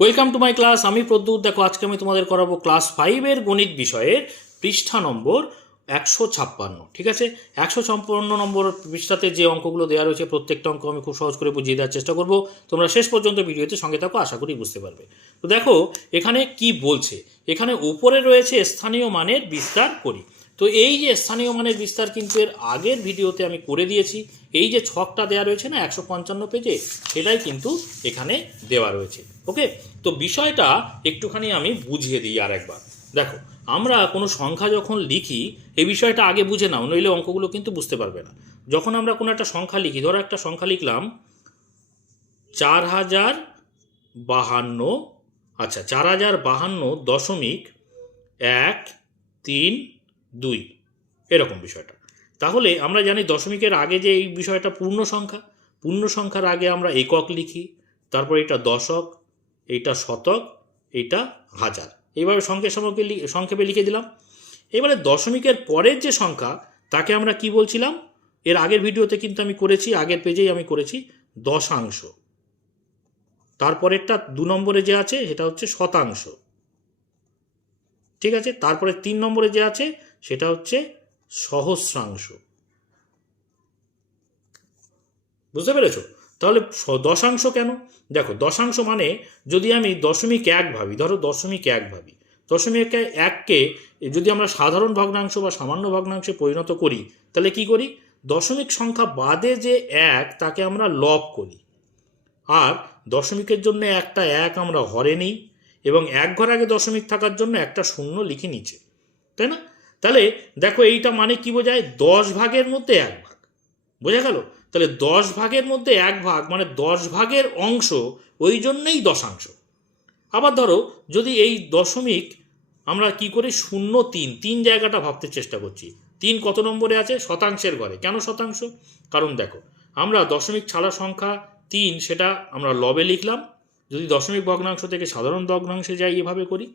Welcome to my class. আমি প্রদ্যুৎ। দেখো, আজকে আমি তোমাদের করাবো ক্লাস 5-এর গণিত বিষয়ের পৃষ্ঠা নম্বর 156। ঠিক আছে, 156 নম্বর পৃষ্ঠাতে যে অঙ্কগুলো দেওয়া রয়েছে প্রত্যেকটা অঙ্ক আমি খুব সহজ করে বুঝিয়ে দেওয়ার চেষ্টা করব। তোমরা শেষ পর্যন্ত ভিডিওতে সঙ্গে থাকো, আশা করি বুঝতে পারবে। তো দেখো এখানে কি বলছে, এখানে উপরে রয়েছে স্থানীয় মানের বিস্তার করি। তো এই যে স্থানীয় মানের বিস্তার কিন্তু এর আগের ভিডিওতে আমি করে দিয়েছি। এই যে ছকটা দেওয়া রয়েছে না 155 পেজে, সেটাই কিন্তু এখানে দেওয়া রয়েছে। ওকে, তো বিষয়টা একটুখানি আমি বুঝিয়ে দিই আর একবার। দেখো, আমরা কোনো সংখ্যা যখন লিখি এই বিষয়টা আগে বুঝে নাও, নইলে অঙ্কগুলো কিন্তু বুঝতে পারবে না। যখন আমরা কোনো একটা সংখ্যা লিখি, ধরো একটা সংখ্যা লিখলাম 4052, আচ্ছা 4052.132 এরকম বিষয়টা। তাহলে আমরা জানি দশমিকের আগে যে এই বিষয়টা পূর্ণ সংখ্যা, পূর্ণ সংখ্যার আগে আমরা একক লিখি, তারপর এটা দশক, এইটা শতক, এইটা হাজার, এইভাবে সংক্ষেপে লিখে দিলাম। এবারে দশমিকের পরের যে সংখ্যা তাকে আমরা কি বলছিলাম, এর আগের ভিডিওতে কিন্তু আমি করেছি, আগের পেজেই আমি করেছি দশাংশ। তারপরেরটা 2 নম্বরে যে আছে সেটা হচ্ছে শতাংশ। ঠিক আছে, তারপরে 3 নম্বরে যে আছে সেটা হচ্ছে সহস্রাংশ। বুঝতে পেরেছো? তাহলে দশাংশ কেন? দেখো, দশাংশ মানে যদি আমি 0.1 ভাবি, ধরো 0.1 ভাবি, 0.1কে যদি আমরা সাধারণ ভগ্নাংশ বা সামান্য ভগ্নাংশে পরিণত করি, তাহলে কি করি, দশমিক সংখ্যা বাদে যে 1 তাকে আমরা লব করি, আর দশমিকের জন্য একটা 1 আমরা হরে নিই, এবং এক ঘর আগে দশমিক থাকার জন্য একটা শূন্য লিখে নিচে, তাই না? তাহলে দেখো এইটা মানে কি বোঝায়, 10 ভাগের মধ্যে 1 ভাগ। বোঝা গেল? তাহলে 10 ভাগের মধ্যে 1 ভাগ মানে 10 ভাগের অংশ, ওই জন্যেই দশাংশ। আবার ধরো যদি এই দশমিক আমরা কি করি 0, 3 জায়গাটা ভাবতে চেষ্টা করছি। 3 কত নম্বরে আছে? শতাংশের ঘরে। কেন শতাংশ? কারণ দেখো, আমরা দশমিক ছাড়া সংখ্যা 3 সেটা আমরা লবে লিখলাম, যদি দশমিক ভগ্নাংশ থেকে সাধারণ ভগ্নাংশে যাই এভাবে করি,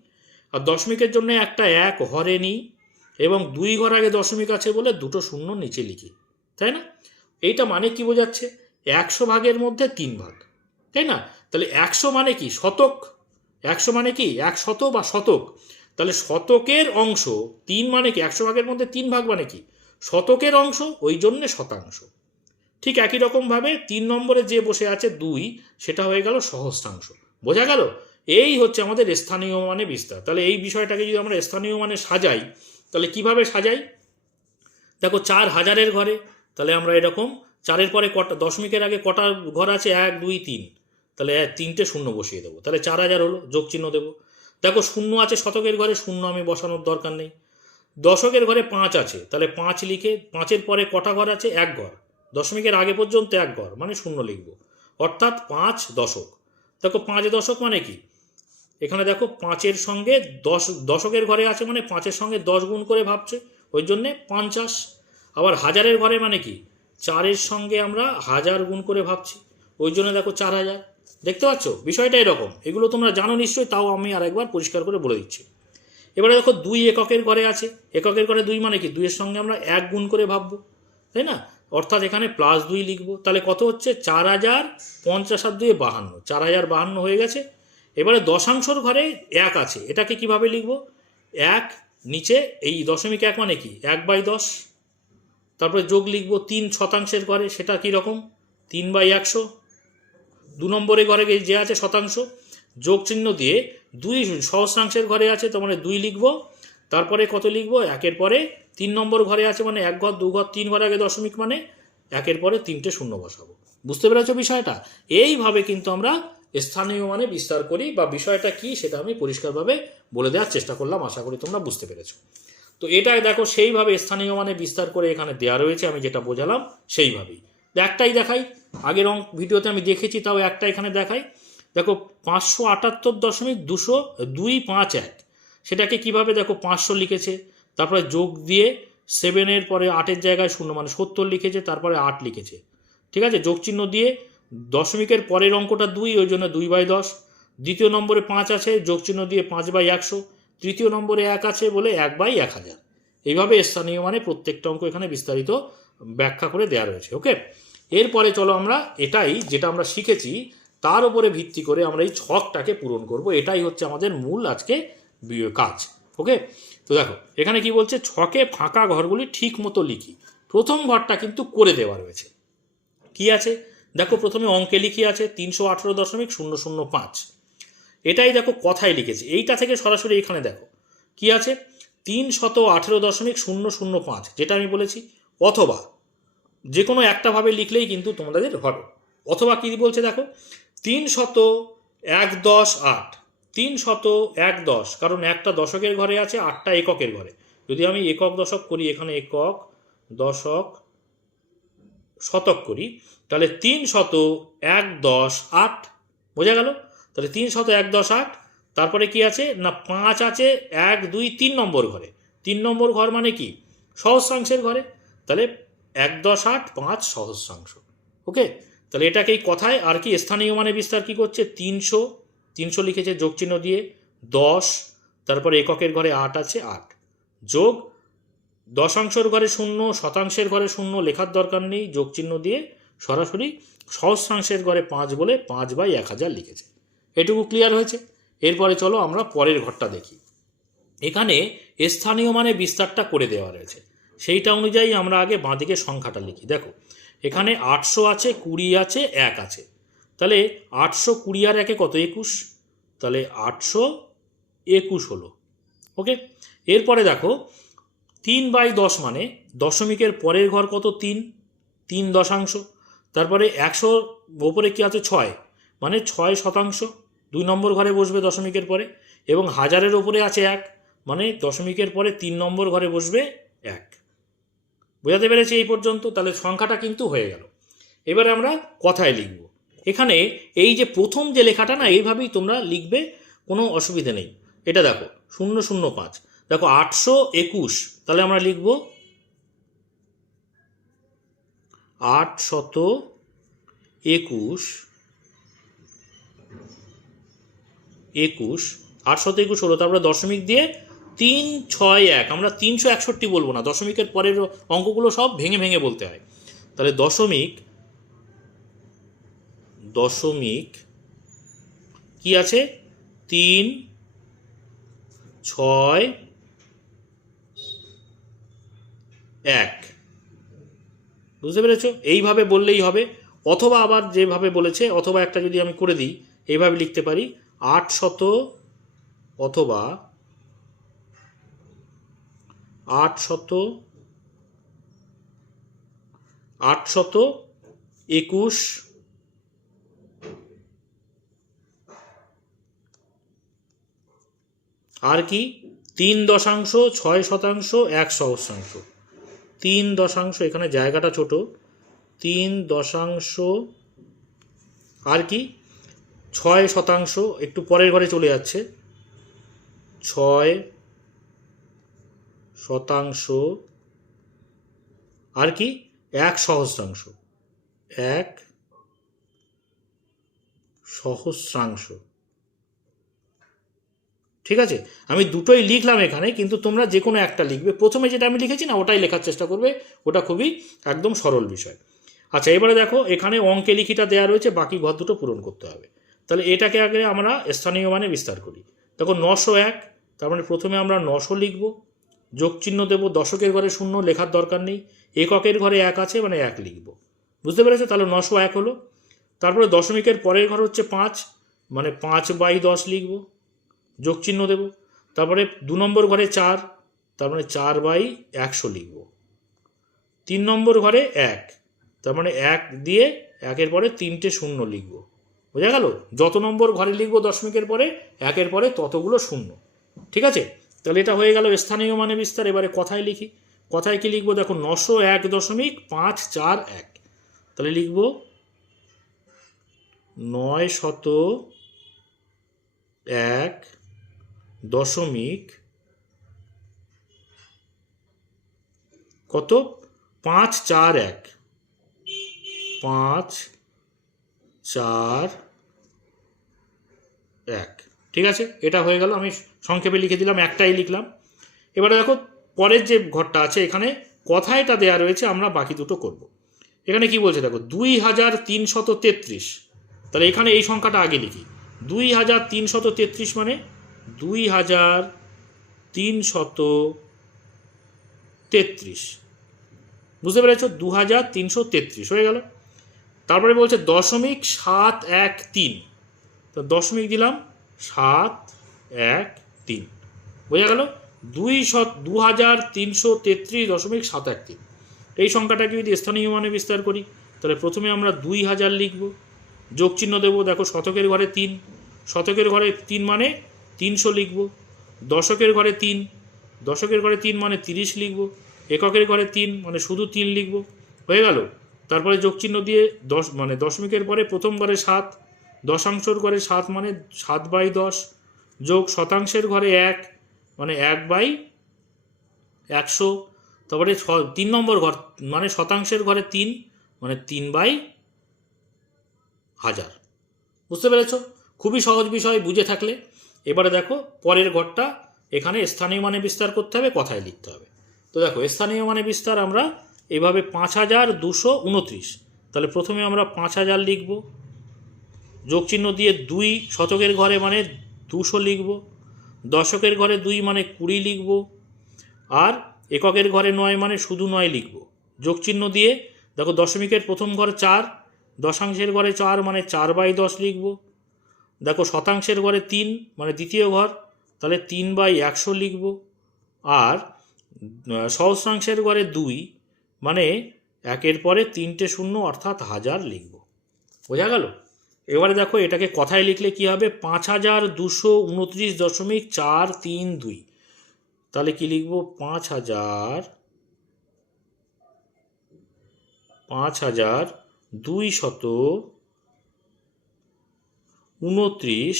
আর দশমিকের জন্য একটা 1 হরে নিই, এবং 2 ঘর আগে দশমিক আছে বলে দুটো শূন্য নিচে লিখি, তাই না? এইটা মানে কি বোঝাচ্ছে, 100 ভাগের মধ্যে 3 ভাগ, তাই না? তাহলে 100 মানে কি? শতক। 100 মানে কি? 100 বা শতক। তাহলে শতকের অংশ 3 মানে কি? 100 ভাগের মধ্যে 3 ভাগ মানে কি? শতকের অংশ, ওই জন্যে শতাংশ। ঠিক একই রকমভাবে 3 নম্বরে যে বসে আছে 2, সেটা হয়ে গেল সহস্রাংশ। বোঝা গেল? এই হচ্ছে আমাদের স্থানীয় মানে বিস্তার। তাহলে এই বিষয়টাকে যদি আমরা স্থানীয় মানে সাজাই, তাহলে কিভাবে সাজাই? দেখো, 4000-এর ঘরে তাহলে আমরা এরকম, 4-এর পরে কটা, দশমিকের আগে কটা ঘর আছে? 1, 2, 3, তাহলে 3টে শূন্য বসিয়ে দেবো, তাহলে 4000 হলো, যোগ চিহ্ন দেবো। দেখো, শূন্য আছে শতকের ঘরে, শূন্য আমি বসানোর দরকার নেই। দশকের ঘরে 5 আছে, তাহলে 5 লিখে, 5-এর পরে কটা ঘর আছে? 1 ঘর, দশমিকের আগে পর্যন্ত 1 ঘর মানে শূন্য লিখবো, অর্থাৎ 5 দশক। দেখো 5 দশক মানে কি, এখানে দেখো 5-এর সঙ্গে 10, দশকের ঘরে আছে মানে 5-এর সঙ্গে 10 গুণ করে ভাবছে, ওই জন্যে 50। আবার হাজারের ঘরে মানে কি, 4-এর সঙ্গে আমরা 1000 গুণ করে ভাবছি, ওই জন্য দেখো 4000। দেখতে পাচ্ছ বিষয়টা এরকম। এগুলো তোমরা জানো নিশ্চয়ই, তাও আমি আর একবার পরিষ্কার করে বলে দিচ্ছি। এবারে দেখো 2 এককের ঘরে আছে, এককের ঘরে 2 মানে কি, 2-এর সঙ্গে আমরা 1 গুণ করে ভাববো, তাই না? অর্থাৎ এখানে +2 লিখবো, তাহলে কত হচ্ছে? 4000, 50 আর 2 52, 4052 হয়ে গেছে। এবারে দশাংশর ঘরে 1 আছে, এটাকে কিভাবে লিখবো? 1 নিচে এই দশমিক 1 মানে কি, 1/10, তারপরে যোগ লিখবো 3 শতাংশের ঘরে, সেটা কি রকম? 3/100। 2 নম্বরে ঘরে যে আছে শতাংশ, যোগ চিহ্ন দিয়ে 2 সহস্রাংশের ঘরে আছে, তো মানে 2 লিখবো, তারপরে কত লিখবো? 1-এর পরে 3 নম্বর ঘরে আছে মানে 1 ঘর, 2 ঘর, 3 ঘর আগে দশমিক মানে 1-এর পরে 3টে শূন্য বসাবো। বুঝতে পেরেছো বিষয়টা? এইভাবে কিন্তু আমরা স্থানীয় মানে বিস্তার করি, বা বিষয়টা কি সেটা আমি পরিষ্কারভাবে বলে দেওয়ার চেষ্টা করলাম, আশা করি তোমরা বুঝতে পেরেছো। তো এটাই দেখো, সেইভাবে স্থানীয় মানে বিস্তার করে এখানে দেওয়া রয়েছে, আমি যেটা বোঝালাম সেইভাবেই। একটাই দেখাই, আগের ভিডিওতে আমি দেখেছি, তাও একটা এখানে দেখাই। দেখো 578.251, সেটাকে কিভাবে, দেখো 500 লিখেছে, তারপরে যোগ দিয়ে 7-এর পরে 8-এর জায়গায় 0 মানে 70 লিখেছে, তারপরে 8 লিখেছে। ঠিক আছে, যোগ চিহ্ন দিয়ে দশমিকের পরের অঙ্কটা 2, ওই জন্য 2/10। দ্বিতীয় নম্বরে 5 আছে, যোগ চিহ্ন দিয়ে 5/100। তৃতীয় নম্বরে 1 আছে বলে 1/1000। এইভাবে স্থানীয় মানে প্রত্যেকটা অঙ্ক এখানে বিস্তারিত ব্যাখ্যা করে দেওয়া রয়েছে। ওকে, এরপরে চলো আমরা এটাই যেটা আমরা শিখেছি তার উপরে ভিত্তি করে আমরা এই ছকটাকে পূরণ করব। এটাই হচ্ছে আমাদের মূল আজকে কাজ। ওকে, তো দেখো এখানে কি বলছে, ছকে ফাঁকা ঘরগুলি ঠিক মতো লিখি। প্রথম ঘরটা কিন্তু করে দেওয়া রয়েছে। কি আছে দেখো, প্রথমে অঙ্কে লিখি আছে 318.005। এটাই দেখো কথায় লিখেছি, এইটা থেকে সরাসরি এখানে দেখো কি আছে 318.005, যেটা আমি বলেছি। অথবা যে কোনো একটা ভাবে লিখলেই কিন্তু তোমাদের হবে। অথবা কি বলছে দেখো 301.8, 301.10, কারণ একটা দশকের ঘরে আছে, 8টা এককের ঘরে। যদি আমি একক দশক করি, এখানে একক দশক শতক করি, তাহলে 301.8 বোঝা গেল। তাহলে 301.8, তারপরে কি আছে না 5 আছে 1 2 3 নম্বর ঘরে। 3 নম্বর ঘর মানে কি সহস্রাংশের ঘরে, তাহলে 1.8 5 সহস্রাংশ। ওকে, তাহলে এটাকে এই কথায় আর কি স্থানীয় মানে বিস্তার কি করছে 300 লিখেছে যোগ চিহ্ন দিয়ে 10, তারপরে এককের ঘরে 8 আছে 8, যোগ দশাংশের ঘরে 0, শতাংশের ঘরে 0 লেখার দরকার নেই, যোগ চিহ্ন দিয়ে সরাসরি সহস্রাংশের ঘরে 5 বলে 5/1000 লিখেছে। এটুকু ক্লিয়ার হয়েছে। এরপরে চলো আমরা পরের ঘরটা দেখি। এখানে স্থানীয় মানে বিস্তারটা করে দেওয়া রয়েছে, সেইটা অনুযায়ী আমরা আগে বাঁদিকে সংখ্যাটা লিখি। দেখো এখানে 800 আছে, 20 আছে, 1 আছে। তাহলে 820 আর 1 কত 21, তাহলে 821 হলো। ওকে, এরপরে দেখো 3/10 মানে দশমিকের পরের ঘর কত 3 দশাংশ। তারপরে 100 ওপরে কি আছে 6, মানে 6 শতাংশ 2 নম্বর ঘরে বসবে দশমিকের পরে। এবং হাজারের ওপরে আছে 1, মানে দশমিকের পরে 3 নম্বর ঘরে বসবে 1। বোঝাতে পেরেছি এই পর্যন্ত? তাহলে সংখ্যাটা কিন্তু হয়ে গেল। এবারে আমরা কথায় লিখব। এখানে এই যে প্রথম যে লেখাটা না, এইভাবেই তোমরা লিখবে, কোনো অসুবিধে নেই। এটা দেখো 005, দেখো 821, তাহলে আমরা লিখব 821, 821 হলো। তারপরে দশমিক দিয়ে 361, আমরা 361 বলবো না, দশমিকের পরের অঙ্কগুলো সব ভেঙে ভেঙে বলতে হয়। তাহলে দশমিক কি আছে 3 6 1, বুঝতে পেরেছো? এইভাবে বললেই হবে। অথবা আবার যেভাবে বলেছে, অথবা একটা যদি আমি করে দিই, এইভাবে লিখতে পারি 800 অথবা 821, আর কি 3 দশাংশ 6 শতাংশ 1 সহস্রাংশ। 3 দশাংশ, এখানে জায়গাটা ছোট, 3 দশাংশ আর কি 6 শতাংশ, একটু পরের ঘরে চলে যাচ্ছে 6 শতাংশ, আর কি 1 সহস্রাংশ, 1 সহস্রাংশ। ঠিক আছে, আমি দুটোই লিখলাম এখানে, কিন্তু তোমরা যে কোনো একটা লিখবে। প্রথমে যেটা আমি লিখেছি না, ওটাই লেখার চেষ্টা করবে, ওটা খুবই একদম সরল বিষয়। আচ্ছা, এবারে দেখো এখানে অঙ্কে লিখিটা দেওয়া রয়েছে, বাকি ঘর দুটো পূরণ করতে হবে। তাহলে এটাকে আগে আমরা স্থানীয় মানে বিস্তার করি। দেখো 901, তার মানে প্রথমে আমরা 900 লিখব, যোগ চিহ্ন দেবো, দশকের ঘরে 0 লেখার দরকার নেই, এককের ঘরে 1 আছে মানে 1 লিখব। বুঝতে পেরেছো? তাহলে 901 হলো। তারপরে দশমিকের পরের ঘর হচ্ছে 5, মানে 5/10 লিখব, যোগ চিহ্ন দেব। তারপরে 2 নম্বর ঘরে 4, তার মানে 4/100 লিখব। 3 নম্বর ঘরে 1, তার মানে 1 দিয়ে 1-এর পরে 3টে 0 লিখব। বোঝা গেল? যত নম্বর ঘরে লিখব দশমিকের পরে 1-এর পরে ততগুলো 0। ঠিক আছে, তাহলে এটা হয়ে গেল স্থানীয় মানে বিস্তার। এবারে কথায় লিখি। কথায় কি লিখব? দেখো 901.541, তাহলে লিখব 901 দশমিক কত 541, 541। ঠিক আছে, এটা হয়ে গেল। আমি সংক্ষেপে লিখে দিলাম, একটাই লিখলাম। এবারে দেখো পরের যে ঘরটা আছে, এখানে কথায়টা দেয়া রয়েছে, আমরা বাকি দুটো করব। এখানে কি বলছে দেখো 2333, তাহলে এখানে এই সংখ্যাটা আগে লিখি, 2333 মানে 2333, বুঝতে পেরেছ? 2333 হয়ে গেল। তারপরে বলছে 0.713, তো দশমিক দিলাম 713, বোঝা গেল? 2333.713। এই সংখ্যাটাকে যদি স্থানীয় মানে বিস্তার করি, তাহলে প্রথমে আমরা 2000 লিখব, যোগ চিহ্ন দেবো। দেখো শতকের ঘরে 3, শতকের ঘরে 3 মানে 300 লিখব। দশকের ঘরে 3, দশকের ঘরে 3 মানে 30 লিখব। এককের ঘরে 3 মানে শুধু 3 লিখব, হয়ে গেল। তারপরে যোগ চিহ্ন দিয়ে মানে দশমিকের পরে প্রথম ঘরে 7, দশাংশর ঘরে 7 মানে 7/10, যোগ শতাংশের ঘরে 1 মানে 1/100। তারপরে 3 নম্বর ঘর মানে শতাংশের ঘরে 3 মানে 3/1000। বুঝতে পেরেছ? খুবই সহজ বিষয় বুঝে থাকলে। এবারে দেখো পরের ঘরটা, এখানে স্থানীয় মানে বিস্তার করতে হবে, কথায় লিখতে হবে। তো দেখো স্থানীয় মানে বিস্তার আমরা এভাবে 5229, তাহলে প্রথমে আমরা 5000 লিখব, যোগ চিহ্ন দিয়ে 2 শতকের ঘরে মানে 200 লিখব। দশকের ঘরে 2 মানে 20 লিখব। আর এককের ঘরে 9 মানে শুধু 9 লিখব, যোগ চিহ্ন দিয়ে। দেখো দশমিকের প্রথম ঘর 4, দশাংশের ঘরে 4 মানে 4/10 লিখব। দেখো শতাংশের ঘরে 3 মানে দ্বিতীয় ঘর, তাহলে 3/100 লিখব। আর সহস্রাংশের ঘরে 2 মানে একের পরে 3টে শূন্য অর্থাৎ 1000 লিখব, বোঝা গেল? এবারে দেখো এটাকে কথায় লিখলে কি হবে, 5229.432, তাহলে কি লিখব, 5229,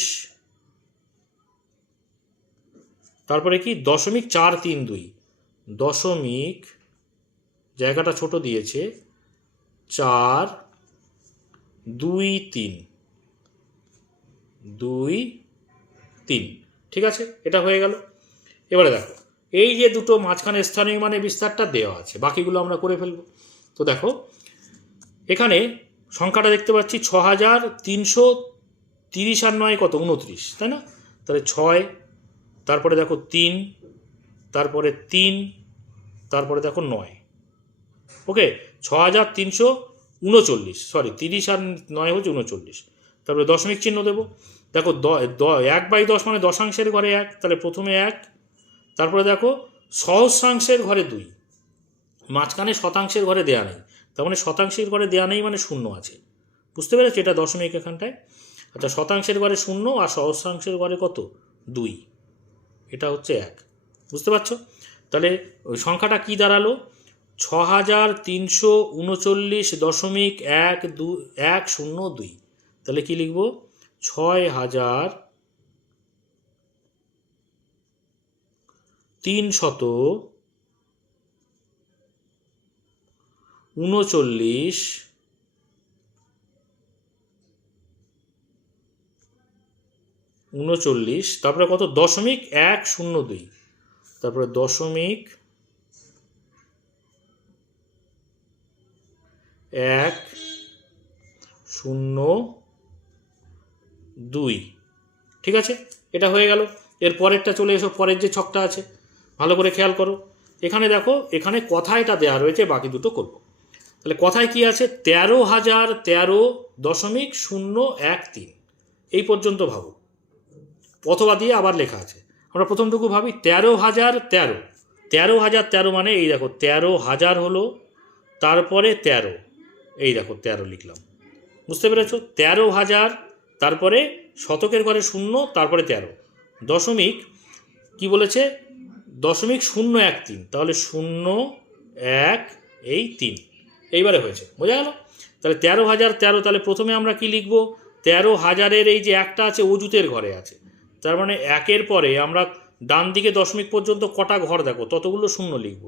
তারপরে কি 0.432, দশমিক জায়গাটা ছোট দিয়েছে, 423, ঠিক আছে, এটা হয়ে গেল। এবারে দেখো এই যে দুটো মাঝখানে স্থানীয় মানে বিস্তারটা দেওয়া আছে, বাকিগুলো আমরা করে ফেলবো। তো দেখো এখানে সংখ্যাটা দেখতে পাচ্ছি 6330 আর 9 কত, 29, তাই না? তাহলে 6, তারপরে দেখো 3, তারপরে 3, তারপরে দেখো 9, ওকে, 6339, সরি 30 আর 9 হচ্ছে 39। তারপরে দশমিক চিহ্ন দেবো। দেখো 1/10 মানে দশাংশের ঘরে 1, তাহলে প্রথমে 1, তারপরে দেখো সহস্রাংশের ঘরে 2, মাঝখানে শতাংশের ঘরে দেয়া নেই, তার মানে শতাংশের ঘরে দেয়া নেই মানে শূন্য আছে, বুঝতে পেরেছি? এটা দশমিক এখানটায়। আচ্ছা শতাংশের ঘরে 0 আর সহস্রাংশের ঘরে কত, 2, এটা হচ্ছে 1, বুঝতে পারছো? তাহলে ওই সংখ্যাটা কি দাঁড়ালো, 6339.102। তাহলে কি লিখব, 6339, তারপরে কত, 0.102, তারপরে 0.102, ঠিক আছে, এটা হয়ে গেল। এর পরেরটা চলে এসো, পরের যে ছকটা আছে ভালো করে খেয়াল করো। এখানে দেখো এখানে কথায়টা দেওয়া রয়েছে, বাকি দুটো করব। তাহলে কথায় কি আছে, 13,013.013, এই পর্যন্ত ভাবো, অথবা দিয়ে আবার লেখা আছে। আমরা প্রথমটুকু ভাবি 13,013 মানে এই দেখো 13,000 হলো, তারপরে 13, এই দেখো 13 লিখলাম, বুঝতে পেরেছো? 13,000, তারপরে শতকের ঘরে 0, তারপরে 13, দশমিক কি বলেছে, 0.013, তাহলে 013, এইবারে হয়েছে, বোঝা গেল? তাহলে 13,013, তাহলে প্রথমে আমরা কি লিখব, 13,000-এর এই যে একটা আছে অজুতের ঘরে আছে, তার মানে একের পরে আমরা ডান দিকে দশমিক পর্যন্ত কটা ঘর দেখো ততগুলো শূন্য লিখব,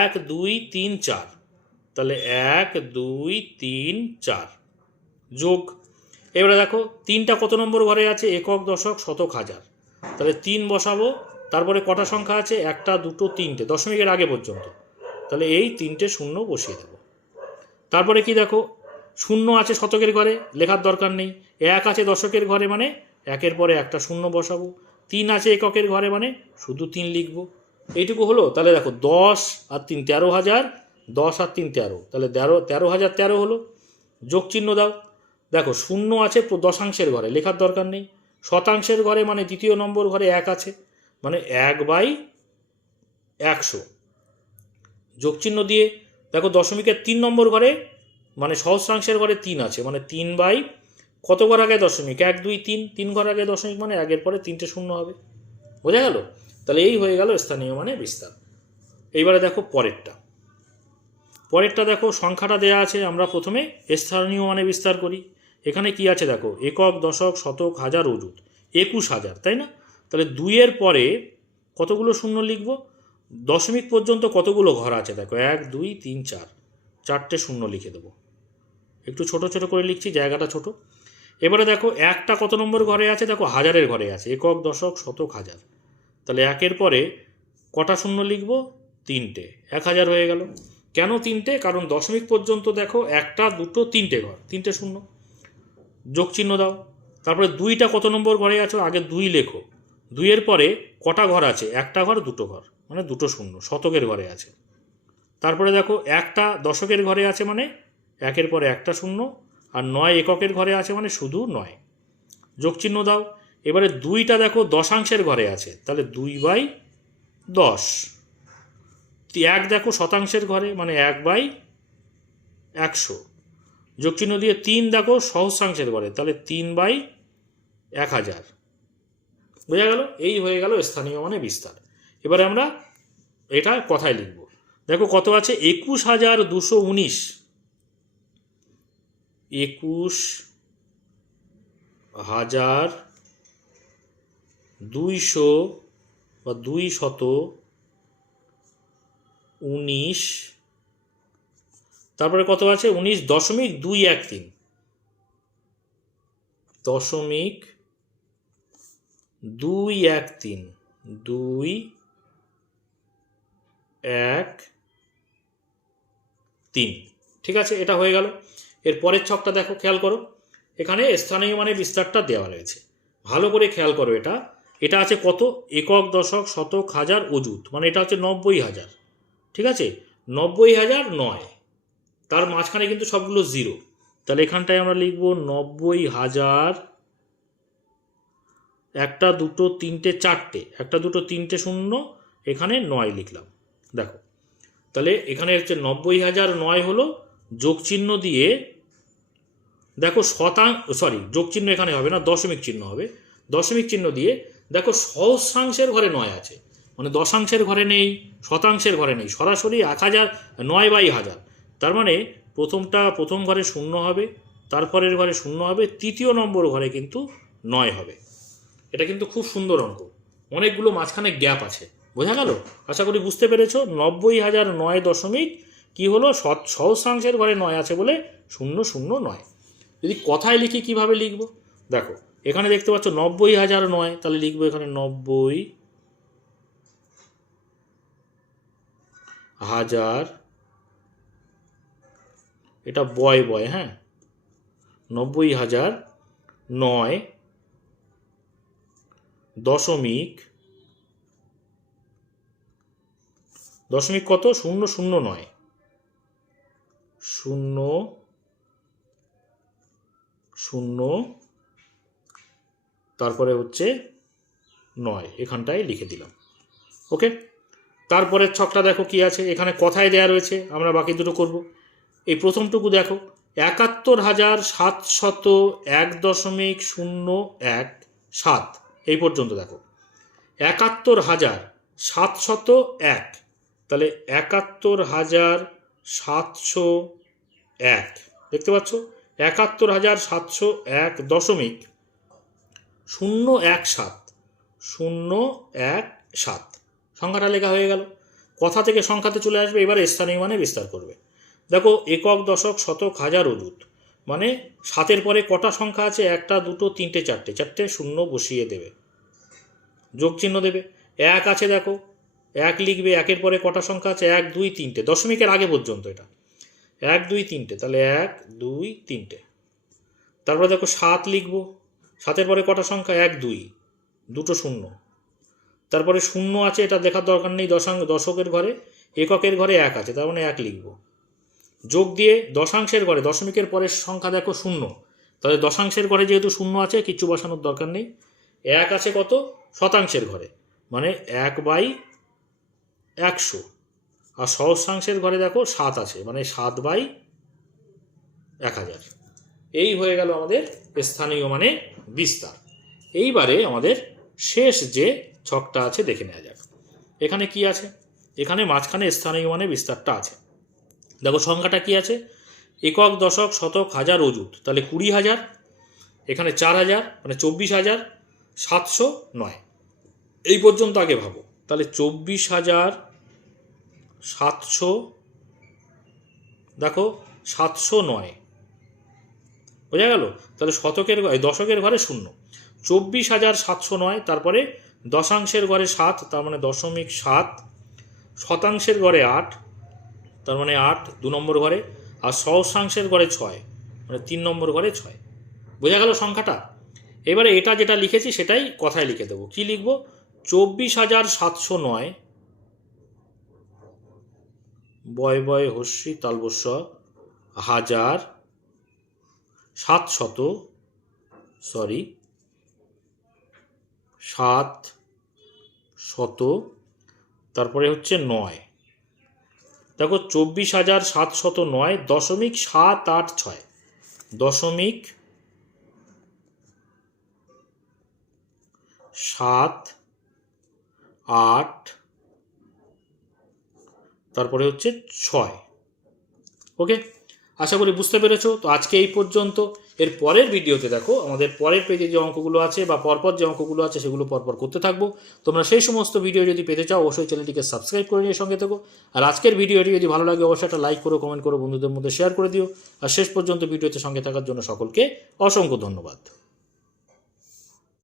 1 2 3 4, তাহলে 1 2 3 4, যোগ। এবারে দেখো 3টা কত নম্বর ঘরে আছে, একক দশক শতক হাজার, তাহলে 3 বসাবো, তারপরে কটা সংখ্যা আছে, 1 2 3টে দশমিকের আগে পর্যন্ত, তাহলে এই 3টে শূন্য বসিয়ে দেবো। তারপরে কি দেখো শূন্য আছে শতকের ঘরে, লেখার দরকার নেই। এক আছে দশকের ঘরে, মানে একের পরে একটা শূন্য বসাবো। 3 আছে এককের ঘরে, মানে শুধু 3 লিখবো। এইটুকু হলো। তাহলে দেখো 10 আর 3 13,000, 10 আর 3 13, তাহলে 13,013 হলো। যোগ চিহ্ন দাও। দেখো শূন্য আছে দশাংশের ঘরে, লেখার দরকার নেই। শতাংশের ঘরে মানে দ্বিতীয় নম্বর ঘরে 1 আছে, মানে 1/100। যোগ চিহ্ন দিয়ে দেখো দশমিকের 3 নম্বর ঘরে মানে সহস্রাংশের ঘরে 3 আছে, মানে 3 বাই কত ঘর আগে দশমিক, 1 2 3, 3 ঘর আগে দশমিক, মানে 1-এর পরে 3টে শূন্য হবে। বোঝা গেল? তাহলে এই হয়ে গেল স্থানীয় মানে বিস্তার। এইবারে দেখো পরেরটা দেখো সংখ্যাটা দেয়া আছে, আমরা প্রথমে স্থানীয় মানে বিস্তার করি। এখানে কি আছে দেখো, একক দশক শতক হাজার অযুত 21,000, তাই না? তাহলে 2-এর পরে কতগুলো শূন্য লিখব? দশমিক পর্যন্ত কতগুলো ঘর আছে দেখো, 1 2 3 4, 4টে শূন্য লিখে দেবো। একটু ছোট ছোট করে লিখছি, জায়গাটা ছোট। এবারে দেখো একটা কত নম্বর ঘরে আছে দেখো, হাজারের ঘরে আছে, একক দশক শতক হাজার। তাহলে 1-এর পরে কটা শূন্য লিখব? 3টে, 1000 হয়ে গেল। কেন 3টে? কারণ দশমিক পর্যন্ত দেখো 1টা 2টো 3টে ঘর, 3টে শূন্য। যোগ চিহ্ন দাও। তারপরে 2টা কত নম্বর ঘরে আছো, আগে 2 লেখো। 2-এর পরে কটা ঘর আছে? একটা ঘর, দুটো ঘর, মানে দুটো শূন্য, শতকের ঘরে আছে। তারপরে দেখো একটা দশকের ঘরে আছে, মানে 1-এর পরে একটা শূন্য, আর 9 এককের ঘরে আছে, মানে শুধু 9। যোগ চিহ্ন দাও। এবারে 2টা দেখো দশাংশের ঘরে আছে, তাহলে 2/10। 1 দেখো শতাংশের ঘরে, মানে 1/100। যোগ চিহ্ন দিয়ে 3 দেখো সহস্রাংশের ঘরে, তাহলে 3/1000। বোঝা গেল? এই হয়ে গেল স্থানীয় মানে বিস্তার। এবারে আমরা এটা কথায় লিখব। দেখো কত আছে, 21,219, 21,200 বা 219। তারপরে কত আছে, 19.213, 0.213, 213। ঠিক আছে, এটা হয়ে গেল। এর পরের ছকটা দেখো, খেয়াল করো। এখানে স্থানীয় মানে বিস্তারটা দেওয়া রয়েছে, ভালো করে খেয়াল করো। এটা আছে কত, একক দশক শতক হাজার অযুত, মানে এটা হচ্ছে 90,000। ঠিক আছে, 90,009, তার মাঝখানে কিন্তু সবগুলো জিরো। তাহলে এখানটায় আমরা লিখব 90,000, একটা দুটো তিনটে চারটে, একটা দুটো তিনটে শূন্য, এখানে 9 লিখলাম। দেখো তাহলে এখানে হচ্ছে 90,009 হলো। যোগ চিহ্ন দিয়ে দেখো যোগ চিহ্ন এখানে হবে না, দশমিক চিহ্ন হবে। দশমিক চিহ্ন দিয়ে দেখো সহস্রাংশের ঘরে 9 আছে, মানে দশাংশের ঘরে নেই, শতাংশের ঘরে নেই, সরাসরি 1000, 9/1000। তার মানে প্রথম ঘরে শূন্য হবে, তারপরের ঘরে শূন্য হবে, তৃতীয় নম্বর ঘরে কিন্তু 9 হবে। এটা কিন্তু খুব সুন্দর অঙ্ক, অনেকগুলো মাঝখানে গ্যাপ আছে। বোঝা গেল? আশা করি বুঝতে পেরেছো। 90,009 দশমিক কি হলো, সহস্রাংশের ঘরে 9 আছে বলে 009। যদি কথায় লিখি কিভাবে লিখব দেখো, এখানে দেখতে পাচ্ছ 90,009, তাহলে লিখবো এখানে 90,000, এটা বয়, হ্যাঁ, 90,009 দশমিক কত, 009, 0 তারপরে হচ্ছে 9, এখানটায় লিখে দিলাম। ওকে, তারপরের ছকটা দেখো কি আছে, এখানে কথায় দেয়া রয়েছে, আমরা বাকি দুটো করব। এই প্রথমটুকু দেখো, 71,701.017, এই পর্যন্ত দেখো 71,701, তাহলে 71,701 দেখতে পাচ্ছ, 71,701 দশমিক 017 সংখ্যাটা লেখা হয়ে গেল। কথা থেকে সংখ্যাতে চলে আসবে, এবার স্থানীয় মানে বিস্তার করবে। দেখো একক দশক শতক হাজার অযুত, মানে 7-এর পরে কটা সংখ্যা আছে, একটা দুটো তিনটে চারটে, 4টে শূন্য বসিয়ে দেবে, যোগ চিহ্ন দেবে। 1 আছে দেখো, 1 লিখবে। 1-এর পরে কটা সংখ্যা আছে, 1 2 3টে, দশমিকের আগে পর্যন্ত এটা। 1 2 3টে, তাহলে 1 2 3টে। তারপরে দেখো 7 লিখব, 7-এর পরে কটা সংখ্যা? 1 2, দুটো শূন্য। তারপরে শূন্য আছে, এটা দেখার দরকার নেই, দশকের ঘরে, এককের ঘরে 1 আছে, তার মানে 1 লিখব। যোগ দিয়ে দশাংশের ঘরে, দশমিকের পরের সংখ্যা দেখো শূন্য, তাহলে দশাংশের ঘরে যেহেতু শূন্য আছে কিচ্ছু বসানোর দরকার নেই। 1 আছে কত? শতাংশের ঘরে, মানে 1/100। আর সহস্রাংশের ঘরে দেখো 7 আছে, মানে 7/1000। এই হয়ে গেল আমাদের স্থানীয় মানে বিস্তার। এইবারে আমাদের শেষ যে ছকটা আছে দেখে নেওয়া যাক। এখানে কি আছে? এখানে মাঝখানে স্থানীয় মানে বিস্তারটা আছে। দেখো সংখ্যাটা কি আছে? একক, দশক, শতক, হাজার, অযুত, তাহলে 20,000। এখানে 4000, মানে 24,709। এই পর্যন্ত আগে ভাবো, তাহলে 24,700, দেখো 709, বোঝা গেল? তাহলে দশকের ঘরে শূন্য, 24,709। তারপরে দশাংশের ঘরে 7, তার মানে 0.7। শতাংশের ঘরে 8, তার মানে 8 2 নম্বর ঘরে। আর সহস্রাংশের ঘরে 6, মানে 3 নম্বর ঘরে 6। বোঝা গেল সংখ্যাটা? এবারে এটা যেটা লিখেছি সেটাই কথায় লিখে দেবো। কি লিখব? 24,709 বয় বয় হস্যি তালবস্য হাজার 700, তারপরে হচ্ছে 9। দেখো 24,709 .786, 0.7 তারপরে হচ্ছে 6। ওকে, আশা করি বুঝতে পেরেছো। তো আজকে এই পর্যন্ত। এর পরের ভিডিওতে দেখো আমাদের পরের পেজে যে অঙ্কগুলো আছে বা পরপর যে অঙ্কগুলো আছে সেগুলো পরপর করতে থাকবো। তোমরা সেই সমস্ত ভিডিও যদি পেতে চাও অবশ্যই চ্যানেলটিকে সাবস্ক্রাইব করে নিয়ে সঙ্গে থেকো। আর আজকের ভিডিওটি যদি ভালো লাগে অবশ্যই একটা লাইক করো, কমেন্ট করো, বন্ধুদের মধ্যে শেয়ার করে দিও। আর শেষ পর্যন্ত ভিডিওতে সঙ্গে থাকার জন্য সকলকে অসংখ্য ধন্যবাদ।